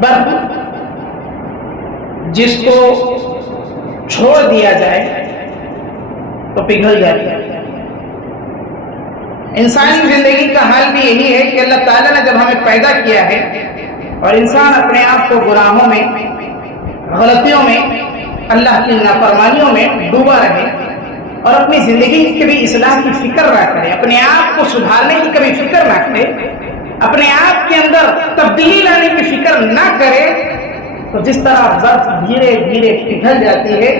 برف جس کو چھوڑ دیا جائے تو پگھل جاتی ہے۔ انسانی زندگی کا حال بھی یہی ہے کہ اللہ تعالیٰ نے جب ہمیں پیدا کیا ہے اور انسان اپنے آپ کو گناہوں میں، غلطیوں میں، اللہ کی نافرمانیوں میں ڈوبا رہے اور اپنی زندگی کی کبھی اصلاح کی فکر نہ کرے، اپنے آپ کو سدھارنے کی کبھی فکر نہ کرے، اپنے آپ کے اندر تبدیلی لانے کی فکر نہ کرے، تو جس طرح برف دھیرے دھیرے پگھل جاتی ہے،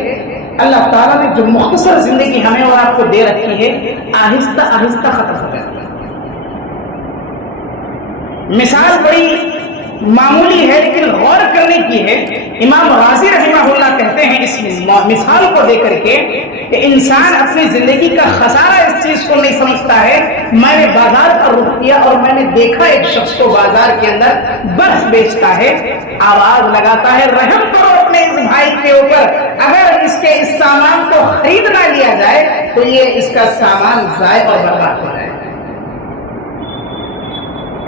اللہ تعالیٰ نے جو مختصر زندگی ہمیں اور آپ کو دے رکھی ہے آہستہ آہستہ ختم ہو جاتی ہے۔ مثال بڑی معمولی ہے لیکن غور کرنے کی ہے۔ امام غازی رحمہ اللہ کہتے ہیں اس مثال کو دے کر کے کہ انسان اپنی زندگی کا خسارہ اس چیز کو نہیں سمجھتا ہے۔ میں نے بازار کا رخ کیا اور میں نے دیکھا ایک شخص کو بازار کے اندر برف بیچتا ہے، آواز لگاتا ہے رحم کرو اپنے اس بھائی کے اوپر، اگر اس کے اس سامان کو خرید نہ لیا جائے تو یہ اس کا سامان ضائع اور برباد ہو جائے۔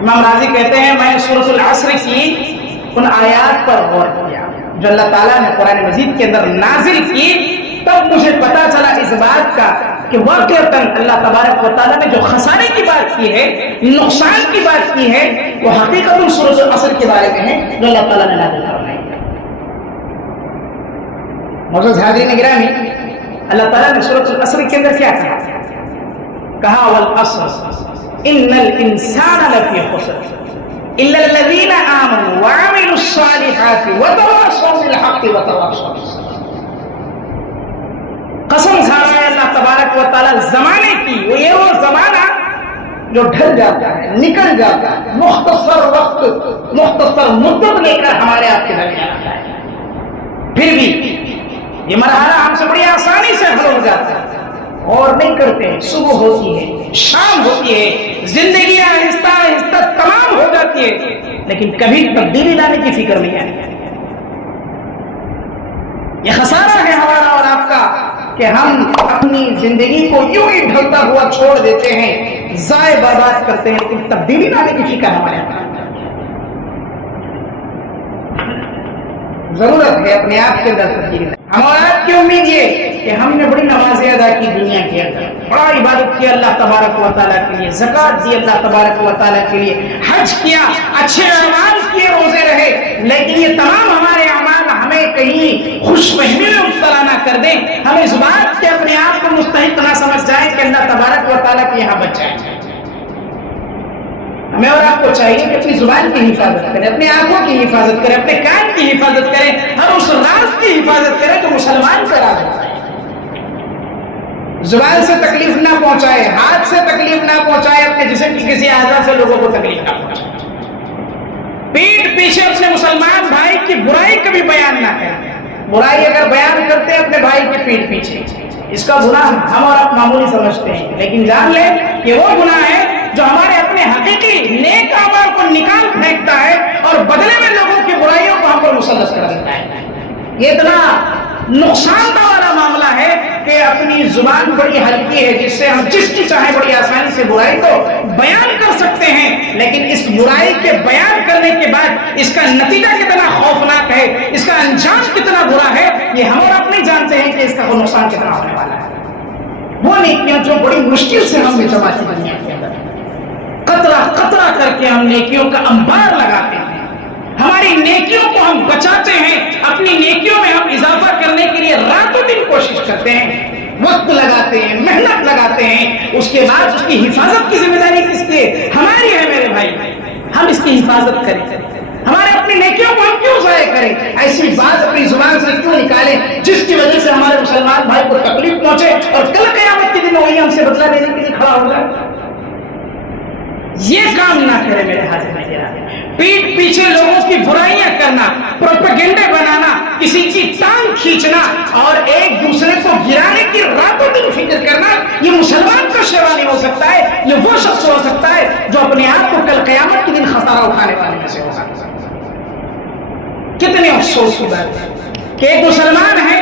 امام راضی کہتے ہیں میں نے سورۃ العصر کی ان آیات پر غور کیا جو اللہ تعالیٰ نے قرآن مجید کے اندر نازل کی، تب مجھے پتا چلا اس بات کا کہ واقعتاً اللہ تبارک و تعالیٰ نے جو خسارے کی بات کی ہے، نقصان کی بات کی ہے، وہ حقیقت سورۃ العصر کے بارے میں ہے جو اللہ تعالیٰ نے نازل فرمائی ہے۔ معزز حاضرین گرامی، اللہ تعالیٰ نے سورۃ العصر کے اندر کیا کہا والعصر ان الانسان لفی خسر الا الذین آمنوا وعملوا الصالحات وتواصوا بالحق وتواصوا بالصبر۔ قسم کھا رہا ہے اللہ تبارک و تعالی زمانے کی، یہ وہ زمانہ جو ڈھل جاتا ہے، نکل جاتا ہے، مختصر وقت، مختصر مدت لے کر ہمارے آپ کے درمیان آتا ہے، پھر بھی یہ مرحلہ ہم سے بڑی آسانی سے حل ہو جاتا ہے اور نہیں کرتے ہیں۔ صبح ہوتی ہے، شام ہوتی ہے، زندگی آہستہ آہستہ تمام ہو جاتی ہے، لیکن کبھی تبدیلی لانے کی فکر نہیں آتی۔ یہ خسارہ ہے ہمارا اور آپ کا کہ ہم اپنی زندگی کو یوں ہی ڈھلتا ہوا چھوڑ دیتے ہیں، ضائع برباد کرتے ہیں، لیکن تبدیلی لانے کی فکر ہمارے یہاں ضرورت ہے اپنے آپ کے اندر تبدیلی۔ ہم اور آپ کی امید یہ کہ ہم نے بڑی نمازیں ادا کی دنیا کے اندر، بڑا عبادت کیا اللہ تبارک و تعالیٰ کے لیے، زکوٰۃ دی اللہ تبارک و تعالیٰ کے لیے، حج کیا، اچھے اعمال کیے، روزے رہے، لیکن یہ تمام ہمارے اعمال ہمیں کہیں خوش فہمی میں مبتلا نہ کر دیں، ہم اس بات کے اپنے آپ کو مستحق نہ سمجھ جائیں کہ اللہ تبارک و تعالیٰ کے یہاں بچ جائیں۔ ہمیں اور آپ کو چاہیے کہ اپنی زبان کی حفاظت کریں، اپنی آنکھوں کی حفاظت کریں، اپنے کان کی حفاظت کریں، ہر اس راز کی حفاظت کریں جو مسلمان کا راز ہے۔ زبان سے تکلیف نہ پہنچائے، ہاتھ سے تکلیف نہ پہنچائے، اپنے جسم کی کسی اعضاء سے لوگوں کو تکلیف نہ پہنچائے، پیٹھ پیچھے اپنے مسلمان بھائی کی برائی کبھی بیان نہ کریں۔ برائی اگر بیان کرتے ہیں اپنے بھائی کی پیٹھ پیچھے، اس کا گناہ ہم اور آپ معمولی سمجھتے ہیں، لیکن جان لیں کہ وہ گناہ ہے جو ہمارے اپنے حقیقی نیک اعمال کو نکال پھینکتا ہے اور بدلے میں لوگوں کی برائیوں کو ہم پر مسلط کر دیتا ہے۔ یہ اتنا نقصان دہ والا معاملہ ہے کہ اپنی زبان بڑی ہلکی ہے جس سے ہم جس کی چاہیں بڑی آسانی سے برائی کو بیان کر سکتے ہیں، لیکن اس برائی کے بیان کرنے کے بعد اس کا نتیجہ کتنا خوفناک ہے، اس کا انجام کتنا برا ہے، یہ ہم اور آپ نہیں جانتے ہیں کہ اس کا نقصان کتنا ہونے والا ہے۔ وہ نیکیاں جو بڑی مشکل سے ہم نے جمع کی دنیا کے اندر، قطرہ قطرہ کر کے ہم نیکیوں کا انبار لگاتے ہیں، ہماری نیکیوں کو ہم بچاتے ہیں، اپنی نیکیوں میں ہم اضافہ کرنے کے لیے راتوں دن کوشش کرتے ہیں، وقت لگاتے ہیں، محنت لگاتے ہیں، اس کے بعد اس کی حفاظت کی ذمہ داری کس کی ہے؟ ہماری ہے میرے بھائی، ہم اس کی حفاظت کریں، ہمارے اپنی نیکیوں کو ہم کیوں ضائع کریں؟ ایسی بات اپنی زبان سے کیوں نکالیں جس کی وجہ سے ہمارے مسلمان بھائی کو تکلیف پہنچے اور کل قیامت کے دن وہی ہم سے بدلہ لینے کے لیے کھڑا ہو جائے؟ یہ کام نہ کرے میرے حاضر نظر، پیٹ پیچھے لوگوں کی برائیاں کرنا، پروپیگنڈے بنانا، کسی کی ٹانگ کھینچنا اور ایک دوسرے کو گرانے کی راتوں دن فکر کرنا، یہ مسلمان کا شیوا نہیں ہو سکتا ہے، یہ وہ شخص ہو سکتا ہے جو اپنے آپ کو کل قیامت کے دن خسارہ اٹھانے والے میں سے ہوگا۔ کتنے افسوس کی بات ہے کہ ایک مسلمان ہے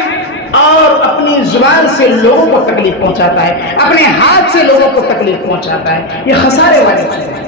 اور اپنی زبان سے لوگوں کو تکلیف پہنچاتا ہے، اپنے ہاتھ سے لوگوں کو تکلیف پہنچاتا ہے، یہ خسارے والی چیز ہے۔